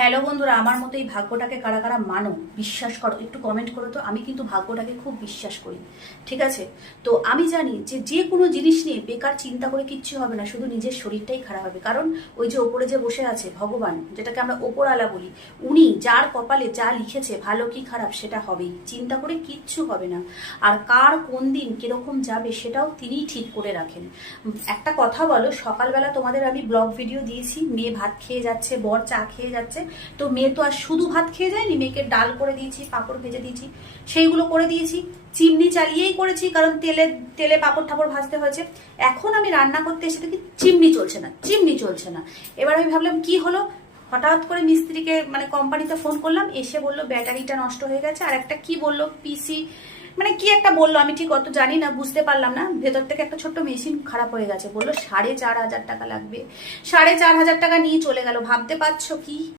Hello বন্ধুরা, আমার মতো এই ভাগ্যটাকে কারা কারা মানো, বিশ্বাস করো, একটু কমেন্ট করো তো। আমি কিন্তু ভাগ্যটাকে খুব বিশ্বাস করি, ঠিক আছে? তো আমি জানি যে যে কোনো জিনিস নিয়ে বেকার চিন্তা করে কিচ্ছু হবে না, শুধু নিজের শরীরটাই খারাপ হবে। কারণ ওই যে ওপরে যে বসে আছে ভগবান, যেটাকে আমরা ওপরওয়ালা বলি, উনি যার কপালে যা লিখেছে ভালো কি খারাপ সেটা হবেই, চিন্তা করে কিচ্ছু হবে না। আর কার কোন দিন কিরকম যাবে সেটাও তিনিই ঠিক করে রাখেন। একটা কথা বলো, সকালবেলা তোমাদের আমি ব্লগ ভিডিও দিয়েছি, মেয়ে ভাত খেয়ে যাচ্ছে, বর চা খেয়ে যাচ্ছে। তো মেয়ে তো আর শুধু ভাত খেয়ে যায়নি, মেয়েকে ডাল করে দিয়েছি, পাঁপড় ভেজে দিয়েছি, সেইগুলো করে দিয়েছি। চিমনি চালিয়েই করেছি, কারণ তেলে তেলে পাঁপড় ঠাপড় ভাজতে হয়েছে। এখন আমি রান্না করতে এসে দেখি চিমনি চলছে না। এবার আমি ভাবলাম কি হলো, হঠাৎ করে মিস্ত্রিকে মানে কোম্পানিতে ফোন করলাম, এসে বললো ব্যাটারিটা নষ্ট হয়ে গেছে, আর একটা কি বললো পিসি মানে কি একটা বললো, আমি ঠিক অত জানি না, বুঝতে পারলাম না। ভেতর থেকে একটা ছোট্ট মেশিন খারাপ হয়ে গেছে, বললো 4,500 টাকা লাগবে। 4,500 টাকা নিয়ে চলে গেল, ভাবতে পারছো কি?